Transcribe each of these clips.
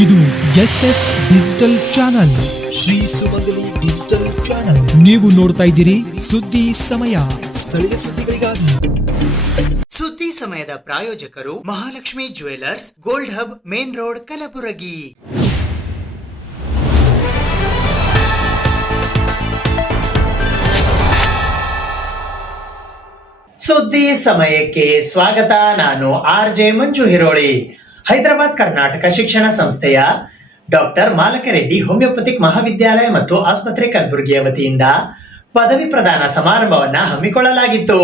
ಇದು SS digital channel, Shri ಸುಮಂಗಲಿ digital channel. ನೀವು ನೋಡ್ತಾ ಇದ್ದೀರಿ ಸುದ್ದಿ ಸಮಯ, ಸ್ಥಳೀಯ ಸುದ್ದಿಗಳಿಗಾಗಿ. ಸುದ್ದಿ ಸಮಯದ ಪ್ರಾಯೋಜಕರು Mahalakshmi jewellers, gold hub, main road, Kalaburagi. ಸುದ್ದಿ ಸಮಯಕ್ಕೆ ಸ್ವಾಗತ. ನಾನು RJ ಮಂಜು ಹಿರೋಳಿ. ಹೈದರಾಬಾದ್ ಕರ್ನಾಟಕ ಶಿಕ್ಷಣ ಸಂಸ್ಥೆಯ ಡಾಕ್ಟರ್ ಮಾಲಕರೆಡ್ಡಿ ಹೋಮಿಯೋಪತಿಕ್ ಮಹಾವಿದ್ಯಾಲಯ ಮತ್ತು ಆಸ್ಪತ್ರೆ ಕಲಬುರಗಿಯ ವತಿಯಿಂದ ಪದವಿ ಪ್ರದಾನ ಸಮಾರಂಭವನ್ನ ಹಮ್ಮಿಕೊಳ್ಳಲಾಗಿತ್ತು.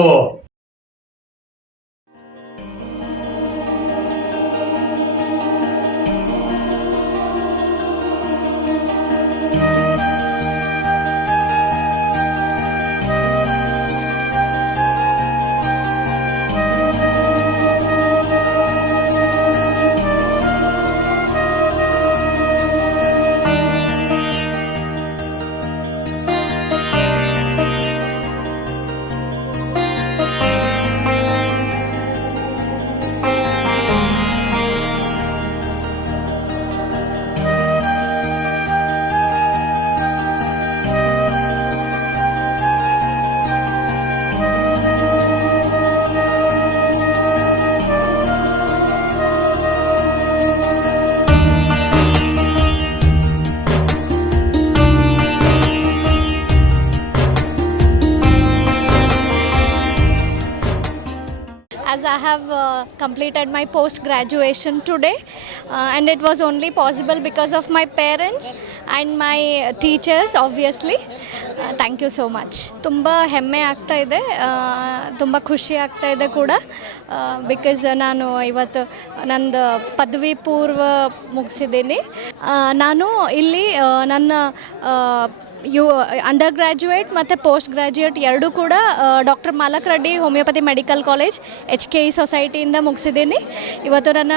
As I have completed my post-graduation today and it was only possible because of my parents and my teachers obviously. Thank you so much. ತುಂಬ ಹೆಮ್ಮೆ ಆಗ್ತಾ ಇದೆ, ತುಂಬ ಖುಷಿ ಆಗ್ತಾ ಇದೆ ಕೂಡ. ಬಿಕಾಸ್ ನಾನು ಇವತ್ತು ನಂದು ಪದವಿ ಪೂರ್ವ ಮುಗಿಸಿದ್ದೀನಿ. ನಾನು ಇಲ್ಲಿ ನನ್ನ ಅಂಡರ್ ಗ್ರ್ಯಾಜುಯೇಟ್ ಮತ್ತು ಪೋಸ್ಟ್ ಗ್ರ್ಯಾಜುಯೇಟ್ ಎರಡೂ ಕೂಡ doctor Malakareddy homoeopathy medical college HKE ಸೊಸೈಟಿಯಿಂದ ಮುಗಿಸಿದ್ದೀನಿ. ಇವತ್ತು ನನ್ನ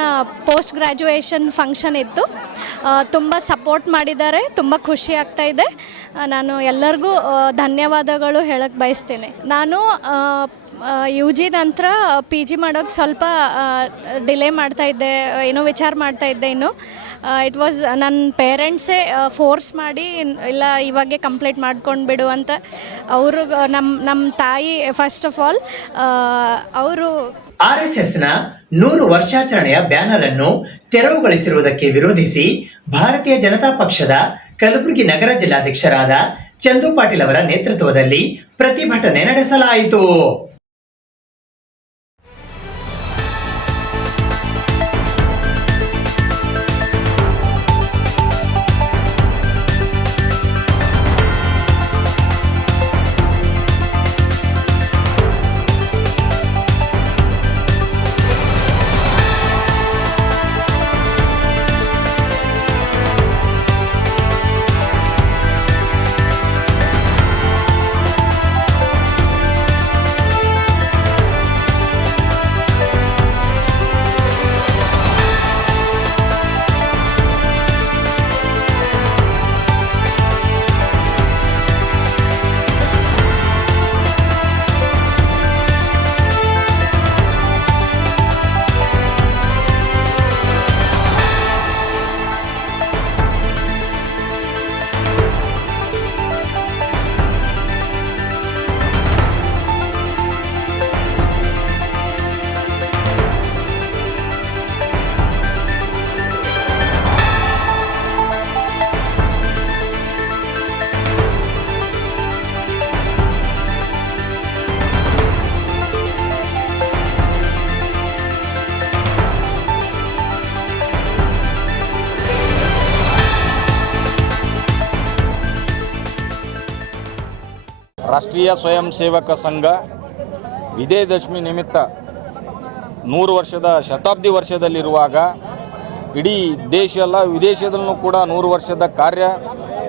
ಪೋಸ್ಟ್ ಗ್ರ್ಯಾಜುಯೇಷನ್ ಫಂಕ್ಷನ್ ಇತ್ತು. ತುಂಬ ಸಪೋರ್ಟ್ ಮಾಡಿದ್ದಾರೆ, ತುಂಬ ಖುಷಿ ಆಗ್ತಾ ಇದೆ. ನಾನು ಎಲ್ಲರಿಗೂ ಧನ್ಯವಾದಗಳು ಹೇಳಕ್ಕೆ ಬಯಸ್ತೀನಿ. ನಾನು UG ನಂತರ PG ಮಾಡೋಕ್ಕೆ ಸ್ವಲ್ಪ ಡಿಲೇ ಮಾಡ್ತಾಯಿದ್ದೆ, ಏನೋ ವಿಚಾರ ಮಾಡ್ತಾಯಿದ್ದೆ. ಇನ್ನು ಇಟ್ ವಾಸ್ ನನ್ನ ಪೇರೆಂಟ್ಸೇ ಫೋರ್ಸ್ ಮಾಡಿ ಇಲ್ಲ ಇವಾಗೆ ಕಂಪ್ಲೀಟ್ ಮಾಡ್ಕೊಂಡು ಬಿಡು ಅಂತ. ಅವರು ನಮ್ಮ ತಾಯಿ ಫಸ್ಟ್ ಆಫ್ ಆಲ್ ಅವರು RSSನ 100 ವರ್ಷಾಚರಣೆಯ ಬ್ಯಾನರ್ ಅನ್ನು ತೆರವುಗೊಳಿಸಿರುವುದಕ್ಕೆ ವಿರೋಧಿಸಿ ಭಾರತೀಯ ಜನತಾ ಪಕ್ಷದ ಕಲಬುರಗಿ ನಗರ ಜಿಲ್ಲಾಧ್ಯಕ್ಷರಾದ ಚಂದು ಪಾಟೀಲ್ ಅವರ ನೇತೃತ್ವದಲ್ಲಿ ಪ್ರತಿಭಟನೆ ನಡೆಸಲಾಯಿತು. ರಾಷ್ಟ್ರೀಯ ಸ್ವಯಂ ಸೇವಕ ಸಂಘ ವಿಜಯದಶಮಿ ನಿಮಿತ್ತ 100 ವರ್ಷದ ಶತಾಬ್ದಿ ವರ್ಷದಲ್ಲಿರುವಾಗ ಇಡೀ ದೇಶ ಎಲ್ಲ ವಿದೇಶದಲ್ಲೂ ಕೂಡ 100 ವರ್ಷದ ಕಾರ್ಯ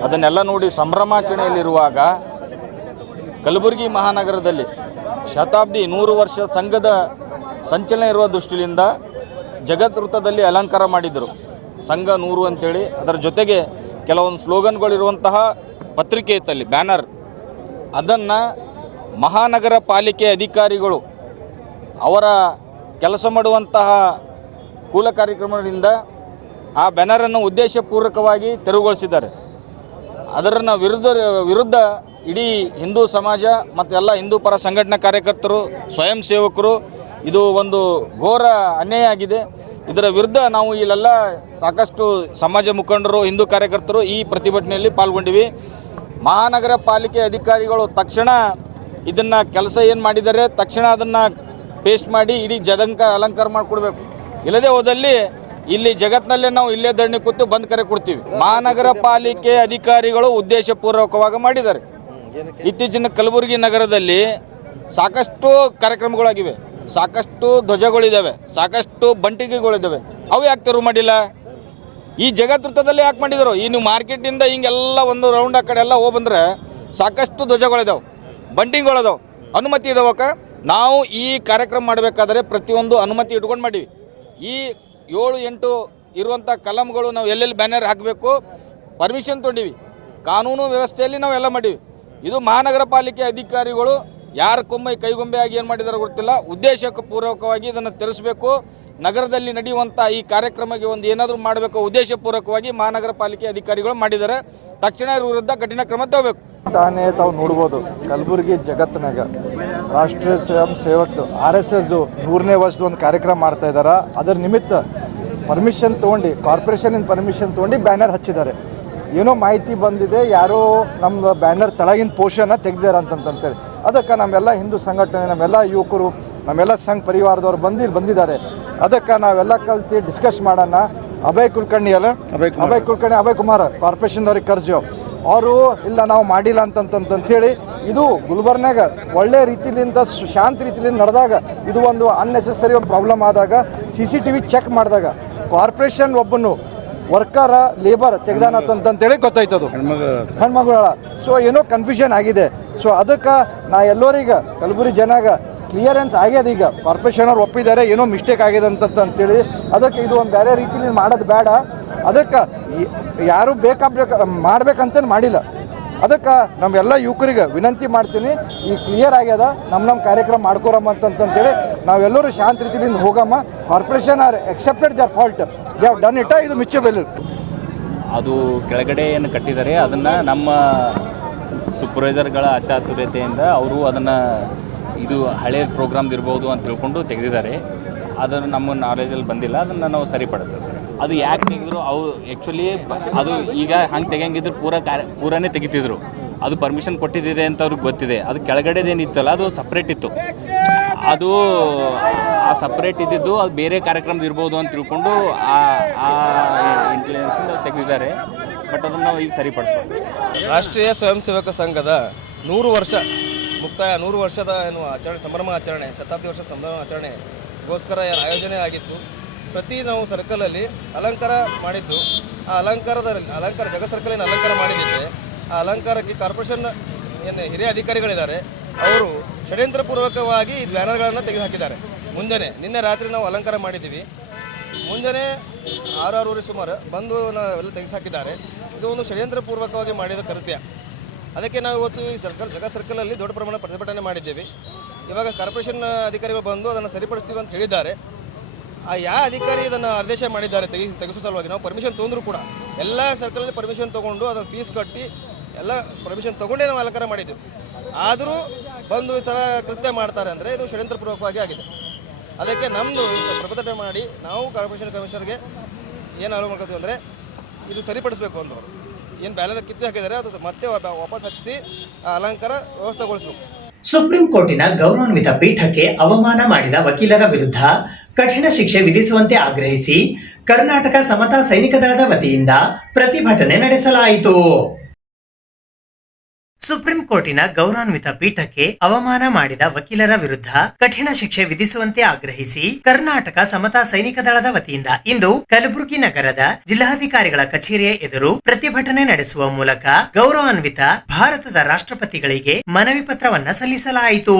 ಅದನ್ನೆಲ್ಲ ನೋಡಿ ಸಂಭ್ರಮಾಚರಣೆಯಲ್ಲಿರುವಾಗ ಕಲಬುರಗಿ ಮಹಾನಗರದಲ್ಲಿ ಶತಾಬ್ದಿ 100 ವರ್ಷ ಸಂಘದ ಸಂಚಲನ ಇರುವ ದೃಷ್ಟಿಯಿಂದ ಜಗತ್ ವೃತ್ತದಲ್ಲಿ ಅಲಂಕಾರ ಮಾಡಿದರು. ಸಂಘ 100 ಅಂತೇಳಿ ಅದರ ಜೊತೆಗೆ ಕೆಲವೊಂದು ಸ್ಲೋಗನ್ಗಳಿರುವಂತಹ ಪತ್ರಿಕೆ ಇತ್ತಲ್ಲಿ, ಬ್ಯಾನರ್. ಅದನ್ನು ಮಹಾನಗರ ಪಾಲಿಕೆ ಅಧಿಕಾರಿಗಳು ಅವರ ಕೆಲಸ ಮಾಡುವಂತಹ ಕೂಲ ಕಾರ್ಯಕ್ರಮದಿಂದ ಆ ಬ್ಯಾನರನ್ನು ಉದ್ದೇಶಪೂರ್ವಕವಾಗಿ ತೆರವುಗೊಳಿಸಿದ್ದಾರೆ. ಅದರ ವಿರುದ್ಧ ಇಡೀ ಹಿಂದೂ ಸಮಾಜ ಮತ್ತು ಎಲ್ಲ ಹಿಂದೂ ಪರ ಸಂಘಟನಾ ಕಾರ್ಯಕರ್ತರು, ಸ್ವಯಂ ಸೇವಕರು ಇದು ಒಂದು ಘೋರ ಅನ್ಯಾಯ ಆಗಿದೆ. ಇದರ ವಿರುದ್ಧ ನಾವು ಇಲ್ಲೆಲ್ಲ ಸಾಕಷ್ಟು ಸಮಾಜ ಮುಖಂಡರು, ಹಿಂದೂ ಕಾರ್ಯಕರ್ತರು ಈ ಪ್ರತಿಭಟನೆಯಲ್ಲಿ ಪಾಲ್ಗೊಂಡಿವಿ. ಮಹಾನಗರ ಪಾಲಿಕೆ ಅಧಿಕಾರಿಗಳು ತಕ್ಷಣ ಇದನ್ನು ಕೆಲಸ ಏನು ಮಾಡಿದ್ದಾರೆ ತಕ್ಷಣ ಅದನ್ನು ಪೇಸ್ಟ್ ಮಾಡಿ ಇಡೀ ಅಲಂಕಾರ ಮಾಡಿಕೊಡ್ಬೇಕು. ಇಲ್ಲದೇ ಹೋದಲ್ಲಿ ಇಲ್ಲಿ ಜಗತ್ತಿನಲ್ಲೇ ನಾವು ಇಲ್ಲೇ ಧರಣಿ ಕೂತು ಬಂದ್ ಕರೆ ಕೊಡ್ತೀವಿ. ಮಹಾನಗರ ಪಾಲಿಕೆ ಅಧಿಕಾರಿಗಳು ಉದ್ದೇಶಪೂರ್ವಕವಾಗಿ ಮಾಡಿದ್ದಾರೆ. ಇತ್ತೀಚಿನ ಕಲಬುರಗಿ ನಗರದಲ್ಲಿ ಸಾಕಷ್ಟು ಕಾರ್ಯಕ್ರಮಗಳಾಗಿವೆ, ಸಾಕಷ್ಟು ಧ್ವಜಗಳಿದ್ದಾವೆ, ಸಾಕಷ್ಟು ಬಂಟಿಗೆಗಳಿದ್ದಾವೆ. ಅವು ಯಾಕೆ ತೆರವು ಮಾಡಿಲ್ಲ? ಈ ಜಗತ್ತೃತ್ತದಲ್ಲಿ ಯಾಕೆ ಮಾಡಿದರು? ಈ ನೀವು ಮಾರ್ಕೆಟಿಂದ ಹಿಂಗೆಲ್ಲ ಒಂದು ರೌಂಡ್ ಆ ಕಡೆ ಎಲ್ಲ ಹೋಗಿ ಬಂದರೆ ಸಾಕಷ್ಟು ಧ್ವಜಗಳಿದಾವೆ, ಬಂಟಿಗಳಿದಾವೆ, ಅನುಮತಿ ಇದಾವಕ್ಕ. ನಾವು ಈ ಕಾರ್ಯಕ್ರಮ ಮಾಡಬೇಕಾದ್ರೆ ಪ್ರತಿಯೊಂದು ಅನುಮತಿ ಇಟ್ಕೊಂಡು ಮಾಡೀವಿ. ಈ 7-8 ಇರುವಂಥ ಕಲಂಗಳು ನಾವು ಎಲ್ಲೆಲ್ಲಿ ಬ್ಯಾನರ್ ಹಾಕಬೇಕು ಪರ್ಮಿಷನ್ ತೊಗೊಂಡಿವಿ. ಕಾನೂನು ವ್ಯವಸ್ಥೆಯಲ್ಲಿ ನಾವು ಎಲ್ಲ ಮಾಡೀವಿ. ಇದು ಮಹಾನಗರ ಪಾಲಿಕೆ ಅಧಿಕಾರಿಗಳು ಯಾರ ಕೈಗೊಂಬೆ ಆಗಿ ಏನು ಮಾಡಿದಾರೋ ಗೊತ್ತಿಲ್ಲ. ಉದ್ದೇಶಪೂರ್ವಕವಾಗಿ ಇದನ್ನು ತಿಳಿಸಬೇಕು. ನಗರದಲ್ಲಿ ನಡೆಯುವಂಥ ಈ ಕಾರ್ಯಕ್ರಮಕ್ಕೆ ಒಂದು ಏನಾದರೂ ಮಾಡಬೇಕು ಉದ್ದೇಶಪೂರ್ವಕವಾಗಿ ಮಹಾನಗರ ಪಾಲಿಕೆ ಅಧಿಕಾರಿಗಳು ಮಾಡಿದ್ದಾರೆ. ತಕ್ಷಣ ಇವ್ರ ವಿರುದ್ಧ ಕಠಿಣ ಕ್ರಮ ತಗೋಬೇಕು. ತಾನೇ ತಾವು ನೋಡ್ಬೋದು, ಕಲಬುರಗಿ ಜಗತ್ತಿನಾಗ ರಾಷ್ಟ್ರೀಯ ಸ್ವಯಂ ಸೇವಕ RSS 100ನೇ ವರ್ಷದ ಒಂದು ಕಾರ್ಯಕ್ರಮ ಮಾಡ್ತಾ ಇದ್ದಾರೆ. ಅದರ ನಿಮಿತ್ತ ಪರ್ಮಿಷನ್ ತೊಗೊಂಡು, ಕಾರ್ಪೊರೇಷನಿಂದ ಪರ್ಮಿಷನ್ ತೊಗೊಂಡು ಬ್ಯಾನರ್ ಹಚ್ಚಿದ್ದಾರೆ. ಏನೋ ಮಾಹಿತಿ ಬಂದಿದೆ, ಯಾರೋ ನಮ್ಮ ಬ್ಯಾನರ್ ತಳಗಿನ ಪೋಷನ್ನ ತೆಗ್ದಾರೆ ಅಂತಂತೇಳಿ. ಅದಕ್ಕೆ ನಮ್ಮೆಲ್ಲ ಹಿಂದೂ ಸಂಘಟನೆ, ನಮ್ಮೆಲ್ಲ ಯುವಕರು, ನಮ್ಮೆಲ್ಲ ಸಂಘ ಪರಿವಾರದವ್ರು ಬಂದಿದ್ದಾರೆ. ಅದಕ್ಕೆ ನಾವೆಲ್ಲ ಕಲ್ತು ಡಿಸ್ಕಸ್ ಮಾಡೋಣ. ಅಭಯ್ ಕುಲಕರ್ಣಿ ಅಭಯ್ ಕುಮಾರ್ ಕಾರ್ಪೊರೇಷನ್ದವ್ರಿಗೆ ಕರ್ಜೋ ಅವರು ಇಲ್ಲ ನಾವು ಮಾಡಿಲ್ಲ ಅಂತಂತೇಳಿ. ಇದು ಗುಲ್ಬರ್ನಾಗ ಒಳ್ಳೆ ರೀತಿಲಿಂದ ಶಾಂತ ರೀತಿಲಿಂದ ನಡೆದಾಗ, ಇದು ಒಂದು ಅನ್ನೆಸೆಸರಿ ಒಂದು ಪ್ರಾಬ್ಲಮ್ ಆದಾಗ CCTV ಚೆಕ್ ಮಾಡಿದಾಗ ಕಾರ್ಪೊರೇಷನ್ ಒಬ್ಬನು ವರ್ಕರ ಲೇಬರ್ ತೆಗ್ದಾನಂತಂತೇಳಿ ಗೊತ್ತಾಯ್ತದು, ಹೆಣ್ಮಗಳ. ಸೊ ಏನೋ ಕನ್ಫ್ಯೂಷನ್ ಆಗಿದೆ. ಸೊ ಅದಕ್ಕೆ ನಾ ಎಲ್ಲರಿಗೆ ಕಲಬುರಗಿ ಜನಾಗ ಕ್ಲಿಯರೆನ್ಸ್ ಆಗ್ಯದ. ಈಗ ಕಾರ್ಪೊರೇಷನ್ ಅವ್ರು ಒಪ್ಪಿದ್ದಾರೆ, ಏನೋ ಮಿಸ್ಟೇಕ್ ಆಗಿದೆ ಅಂತಂತೇಳಿ. ಅದಕ್ಕೆ ಇದು ಒಂದು ಬೇರೆ ರೀತಿಲಿ ಮಾಡೋದು ಬೇಡ. ಅದಕ್ಕೆ ಯಾರು ಮಾಡ್ಬೇಕಂತೇನು ಮಾಡಿಲ್ಲ. ಅದಕ್ಕೆ ನಮ್ಮೆಲ್ಲ ಯುವಕರಿಗೆ ವಿನಂತಿ ಮಾಡ್ತೀನಿ, ಈ ಕ್ಲಿಯರ್ ಆಗ್ಯದ, ನಮ್ಮ ಕಾರ್ಯಕ್ರಮ ಮಾಡ್ಕೊರಮ್ಮ ಅಂತಂತೇಳಿ ನಾವೆಲ್ಲರೂ ಶಾಂತ ರೀತಿಯಿಂದ ಹೋಗಮ್ಮ. Corporation are accepted their fault, they have done it. ಇದು ಮಿಚ್ಚಬಲ್. ಅದು ಕೆಳಗಡೆ ಏನು ಕಟ್ಟಿದ್ದಾರೆ ಅದನ್ನು ನಮ್ಮ ಸೂಪರ್ವೈಸರ್ಗಳ ಅಚಾತುರ್ಯತೆಯಿಂದ ಅವರು ಅದನ್ನು ಇದು ಹಳೆಯ ಪ್ರೋಗ್ರಾಮ್ದು ಇರ್ಬೋದು ಅಂತ ತಿಳ್ಕೊಂಡು ತೆಗೆದಿದ್ದಾರೆ. ಅದನ್ನು ನಮ್ಮ ನಾಲೆಜಲ್ಲಿ ಬಂದಿಲ್ಲ, ಅದನ್ನು ನಾವು ಸರಿಪಡಿಸ್ತೇವೆ ಸರ್. ಅದು ಯಾಕೆ ತೆಗೆದ್ರು ಅವ್ರು ಆ್ಯಕ್ಚುಲಿ ಅದು ಈಗ ಹಂಗೆ ತೆಗಿಯಂಗಿದ್ರು ಪೂರನೇ ತೆಗಿತಿದ್ರು. ಅದು ಪರ್ಮಿಷನ್ ಕೊಟ್ಟಿದ್ದಿದೆ ಅಂತ ಅವ್ರಿಗೆ ಗೊತ್ತಿದೆ. ಅದು ಕೆಳಗಡೆದೇನಿತ್ತಲ್ಲ ಅದು ಸಪ್ರೇಟ್ ಇತ್ತು. ಅದು ಆ ಸಪ್ರೇಟ್ ಇದ್ದಿದ್ದು ಅದು ಬೇರೆ ಕಾರ್ಯಕ್ರಮದ ಇರ್ಬೋದು ಅಂತ ತಿಳ್ಕೊಂಡು ಆ ಇಂಟೆಲಿಜೆನ್ಸಿಂದ ತೆಗೆದಿದ್ದಾರೆ. ಬಟ್ ಅದನ್ನು ನಾವು ಈಗ ಸರಿಪಡಿಸ್ಬೇಕು. ರಾಷ್ಟ್ರೀಯ ಸ್ವಯಂ ಸೇವಕ ಸಂಘದ 100 ವರ್ಷ ಮುಕ್ತಾಯ, 100 ವರ್ಷದ ಏನು ಆಚರಣೆ, ಸಂಭ್ರಮ ಆಚರಣೆ, ಶತಾಬ್ದಿ ವರ್ಷ ಸಂಭ್ರಮ ಆಚರಣೆಗೋಸ್ಕರ ಏನು ಆಯೋಜನೆ ಆಗಿತ್ತು. ಪ್ರತಿ ನಾವು ಸರ್ಕಲಲ್ಲಿ ಅಲಂಕಾರ ಮಾಡಿದ್ದು, ಆ ಅಲಂಕಾರ ಜಗ ಸರ್ಕಲ್ ಏನು ಅಲಂಕಾರ ಮಾಡಿದ್ದಿದೆ, ಆ ಅಲಂಕಾರಕ್ಕೆ ಕಾರ್ಪೊರೇಷನ್ ಏನು ಹಿರಿಯ ಅಧಿಕಾರಿಗಳಿದ್ದಾರೆ ಅವರು ಷಡ್ಯಂತ್ರಪೂರ್ವಕವಾಗಿ ಈ ಬ್ಯಾನರ್ಗಳನ್ನು ತೆಗೆದುಹಾಕಿದ್ದಾರೆ. ನಿನ್ನೆ ರಾತ್ರಿ ನಾವು ಅಲಂಕಾರ ಮಾಡಿದ್ದೀವಿ. ಮುಂಜಾನೆ 6-6:30 ಸುಮಾರು ಬಂದು ನಾವೆಲ್ಲ ತೆಗೆದುಹಾಕಿದ್ದಾರೆ. ಇದು ಒಂದು ಷಡ್ಯಂತ್ರಪೂರ್ವಕವಾಗಿ ಮಾಡಿದ ಕೃತ್ಯ. ಅದಕ್ಕೆ ನಾವು ಇವತ್ತು ಈ ಜಗ ಸರ್ಕಲಲ್ಲಿ ದೊಡ್ಡ ಪ್ರಮಾಣ ಪ್ರತಿಭಟನೆ ಮಾಡಿದ್ದೇವೆ. ಇವಾಗ ಕಾರ್ಪೊರೇಷನ್ ಅಧಿಕಾರಿಗಳು ಬಂದು ಅದನ್ನು ಸರಿಪಡಿಸ್ತೀವಿ ಅಂತ ಹೇಳಿದ್ದಾರೆ. ಆ ಯಾವ ಅಧಿಕಾರಿ ಇದನ್ನು ಆದೇಶ ಮಾಡಿದ್ದಾರೆ ತೆಗೆಸೋ ಸಲುವಾಗಿ ನಾವು ಪರ್ಮಿಷನ್ ತೊಗೊಂಡ್ರು ಕೂಡ ಎಲ್ಲ ಸರ್ಕಲಲ್ಲಿ ಪರ್ಮಿಷನ್ ತೊಗೊಂಡು ಅದನ್ನು ಫೀಸ್ ಕಟ್ಟಿ ಎಲ್ಲ ಪರ್ಮಿಷನ್ ತೊಗೊಂಡೇ ನಾವು ಅಲಂಕಾರ ಮಾಡಿದ್ದೆವು. ಆದರೂ ಬಂದು ಈ ಥರ ಕೃತ್ಯ ಮಾಡ್ತಾರೆ ಅಂದರೆ ಇದು ಷಡ್ಯಂತ್ರಪೂರ್ವಕವಾಗಿ ಆಗಿದೆ. ಅದಕ್ಕೆ ನಮ್ಮದು ಪ್ರತಿಭಟನೆ ಮಾಡಿ ನಾವು ಕಾರ್ಪೊರೇಷನ್ ಕಮಿಷನರ್ಗೆ ಏನು ಆಲೋಚನೆ ಮಾಡ್ತೀವಿ ಅಂದರೆ ಇದು ಸರಿಪಡಿಸಬೇಕು ಅಂದವರು. ಏನು ಬ್ಯಾನರ್ ಕಿತ್ತು ಹಾಕಿದ್ದಾರೆ ಅದು ಮತ್ತೆ ವಾಪಸ್ ಹಚ್ಚಿಸಿ ಆ ಅಲಂಕಾರ ವ್ಯವಸ್ಥೆಗೊಳಿಸಬೇಕು. ಸುಪ್ರೀಂ ಕೋರ್ಟಿನ ಗೌರವಾನ್ವಿತ ಪೀಠಕ್ಕೆ ಅವಮಾನ ಮಾಡಿದ ವಕೀಲರ ವಿರುದ್ಧ ಕಠಿಣ ಶಿಕ್ಷೆ ವಿಧಿಸುವಂತೆ ಆಗ್ರಹಿಸಿ ಕರ್ನಾಟಕ ಸಮತಾ ಸೈನಿಕ ದಳದ ವತಿಯಿಂದ ಪ್ರತಿಭಟನೆ ನಡೆಸಲಾಯಿತು. ಸುಪ್ರೀಂ ಕೋರ್ಟಿನ ಗೌರವಾನ್ವಿತ ಪೀಠಕ್ಕೆ ಅವಮಾನ ಮಾಡಿದ ವಕೀಲರ ವಿರುದ್ಧ ಕಠಿಣ ಶಿಕ್ಷೆ ವಿಧಿಸುವಂತೆ ಆಗ್ರಹಿಸಿ ಕರ್ನಾಟಕ ಸಮತಾ ಸೈನಿಕ ದಳದ ವತಿಯಿಂದ ಇಂದು ಕಲಬುರಗಿ ನಗರದ ಜಿಲ್ಲಾಧಿಕಾರಿಗಳ ಕಚೇರಿಯ ಎದುರು ಪ್ರತಿಭಟನೆ ನಡೆಸುವ ಮೂಲಕ ಗೌರವಾನ್ವಿತ ಭಾರತದ ರಾಷ್ಟ್ರಪತಿಗಳಿಗೆ ಮನವಿ ಪತ್ರವನ್ನ ಸಲ್ಲಿಸಲಾಯಿತು.